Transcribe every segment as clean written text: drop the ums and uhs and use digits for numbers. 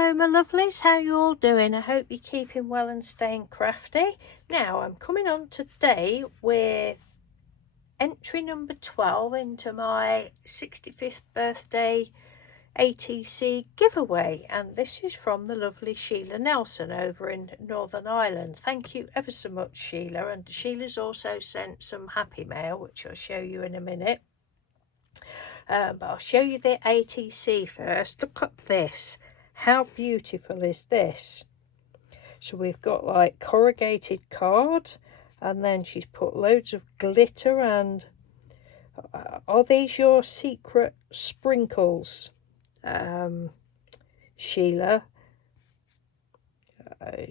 Hello my lovelies, how you all doing? I hope you're keeping well and staying crafty. Now I'm coming on today with entry number 12 into my 65th birthday ATC giveaway, and this is from the lovely Sheila Nelson over in Northern Ireland. Thank you ever so much, Sheila. And Sheila's also sent some happy mail, which I'll show you in a minute. But I'll show you the ATC first. Look at this. How beautiful is this? So we've got like corrugated card, and then she's put loads of glitter. And are these your secret sprinkles, Sheila?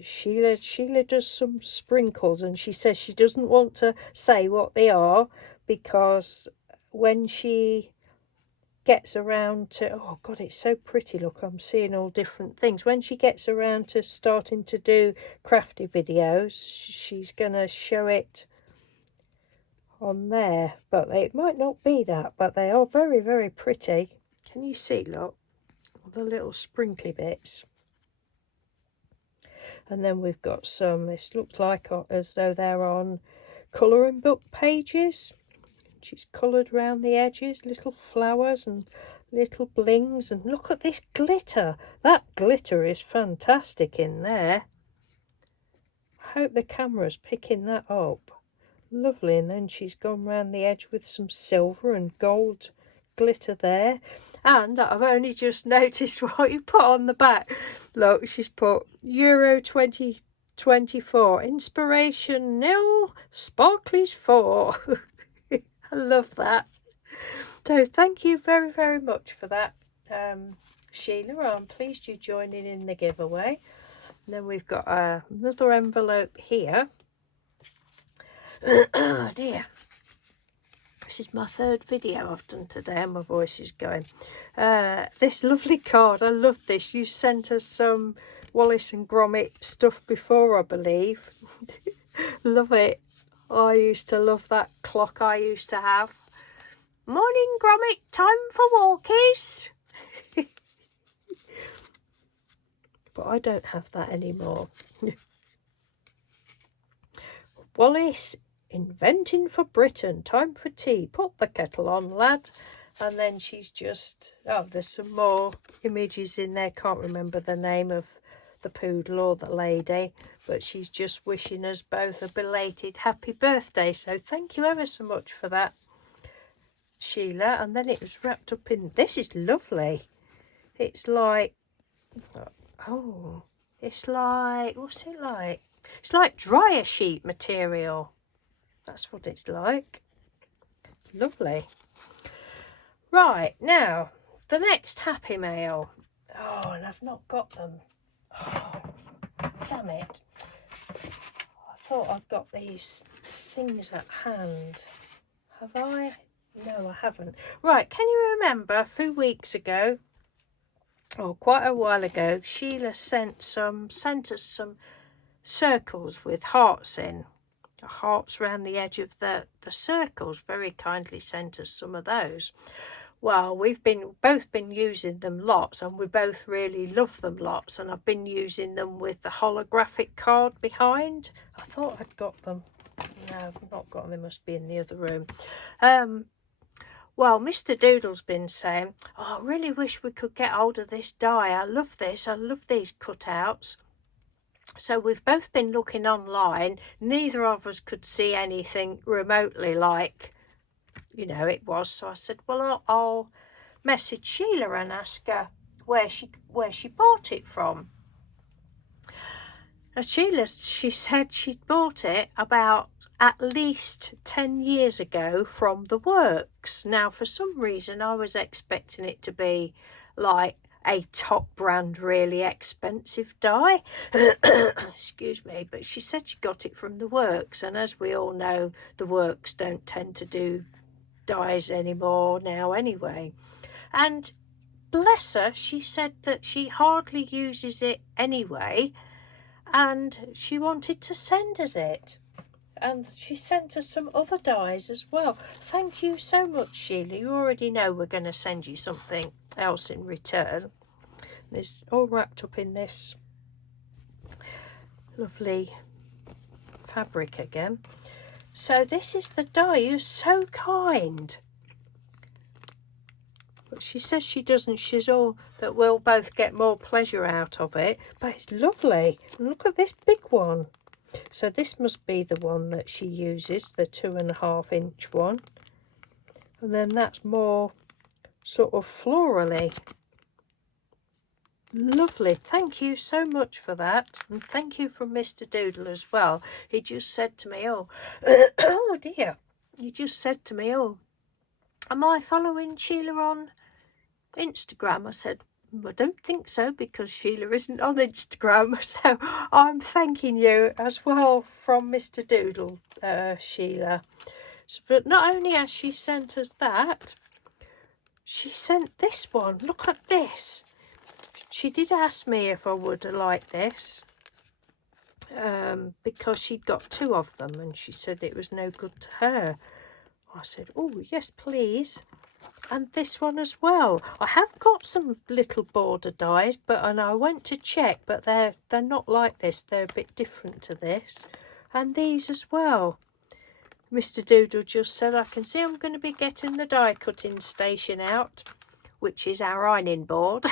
Sheila does some sprinkles, and she says she doesn't want to say what they are because when she gets around to, oh god, it's so pretty, look, I'm seeing all different things. When she gets around to starting to do crafty videos, she's gonna show it on there, but it might not be that, but they are very, very pretty. Can you see, look, all the little sprinkly bits? And then we've got some, this looks like as though they're on colouring book pages. She's coloured around the edges, little flowers and little blings. And look at this glitter. That glitter is fantastic in there. I hope the camera's picking that up. Lovely. And then she's gone round the edge with some silver and gold glitter there. And I've only just noticed what you put on the back. Look, she's put Euro 2024. Inspiration nil, sparklies 4. I love that. So thank you very, very much for that, Sheila. I'm pleased you're joining in the giveaway. And then we've got another envelope here. Oh dear. This is my third video I've done today and my voice is going. This lovely card, I love this. You sent us some Wallace and Gromit stuff before, I believe. Love it. I used to love that clock I used to have. Morning Gromit, time for walkies. But I don't have that anymore. Wallace, inventing for Britain, time for tea. Put the kettle on, lad. And then she's just, oh, there's some more images in there. Can't remember the name of the poodle or the lady, but she's just wishing us both a belated happy birthday. So thank you ever so much for that, Sheila. And then it was wrapped up in, this is lovely. It's like, oh, it's like, what's it like? It's like dryer sheet material. That's what it's like. Lovely. Right, now the next happy mail. Oh, and I've not got them. Oh, damn it. I thought I'd got these things at hand. Have I? No, I haven't. Right, can you remember a few weeks ago, or quite a while ago, Sheila sent us some circles with hearts in. Hearts around the edge of the circles. Very kindly sent us some of those. Well, we've both been using them lots, and we both really love them lots, and I've been using them with the holographic card behind. I thought I'd got them. No, I've not got them. They must be in the other room. Well, Mr. Doodle's been saying, oh, I really wish we could get hold of this die. I love this. I love these cutouts. So we've both been looking online. Neither of us could see anything remotely like, you know, it was. So I said, well, I'll message Sheila and ask her where she bought it from. And Sheila, she said she'd bought it about at least 10 years ago from the works. Now, for some reason, I was expecting it to be like a top brand, really expensive die. Excuse me, but she said she got it from the works, and as we all know, the works don't tend to do dies anymore now anyway. And bless her, she said that she hardly uses it anyway, and she wanted to send us it. And she sent us some other dies as well. Thank you so much, Sheila. You already know we're going to send you something else in return. It's all wrapped up in this lovely fabric again. So this is the die. You're so kind. But she says she doesn't. She's all that we'll both get more pleasure out of it. But it's lovely. And look at this big one. So this must be the one that she uses, the 2.5 inch one. And then that's more sort of florally. Lovely. Thank you so much for that. And thank you from Mr. Doodle as well. He just said to me, oh, oh dear. He just said to me, oh, am I following Sheila on Instagram? I said, I don't think so, because Sheila isn't on Instagram. So I'm thanking you as well from Mr. Doodle, Sheila. So, but not only has she sent us that, she sent this one. Look at this. She did ask me if I would like this, because she'd got 2 of them and she said it was no good to her. I said, oh yes please. And this one as well. I have got some little border dies, and I went to check, but they're not like this. They're a bit different to this. And these as well. Mr. Doodle just said, I can see I'm going to be getting the die cutting station out, which is our ironing board.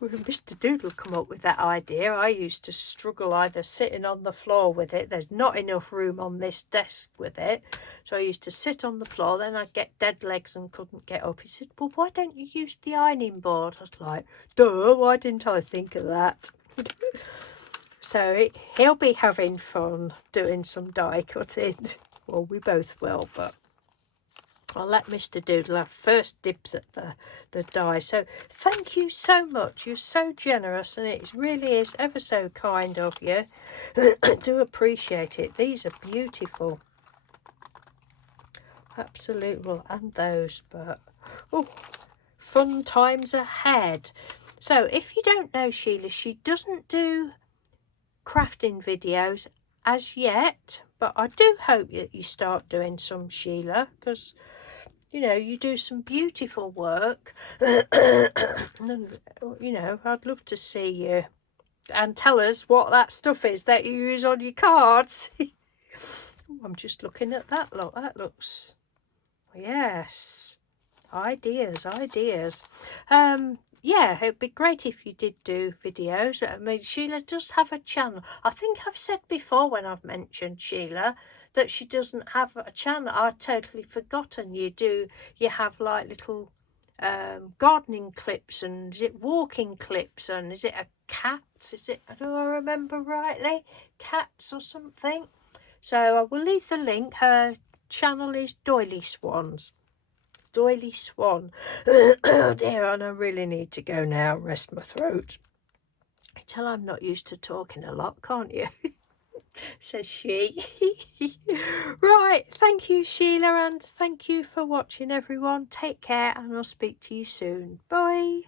When Mr. Doodle come up with that idea, I used to struggle either sitting on the floor with it. There's not enough room on this desk with it. So I used to sit on the floor, then I'd get dead legs and couldn't get up. He said, well, why don't you use the ironing board? I was like, duh, why didn't I think of that? So he'll be having fun doing some die cutting. Well, we both will, but I'll let Mr. Doodle have first dibs at the die. So thank you so much. You're so generous, and it really is ever so kind of you. I do appreciate it. These are beautiful. Absolutely. Well, and those, but oh, fun times ahead. So if you don't know Sheila, she doesn't do crafting videos as yet, but I do hope that you start doing some, Sheila, because you know, you do some beautiful work. And, you know, I'd love to see you. And tell us what that stuff is that you use on your cards. Ooh, I'm just looking at that. Look, that looks... Yes. Ideas. Yeah, it'd be great if you did do videos. I mean, Sheila does have a channel. I think I've said before when I've mentioned Sheila that she doesn't have a channel. I'd totally forgotten. You have like little gardening clips, and is it walking clips, and is it a cat? Is it, do I remember rightly? Cats or something? So I will leave the link. Her channel is Doily Swans. Doily Swan. Oh dear, and I really need to go now, rest my throat. I tell I'm not used to talking a lot, can't you? Says she. Right, thank you Sheila, and thank you for watching everyone. Take care, and I'll speak to you soon. Bye.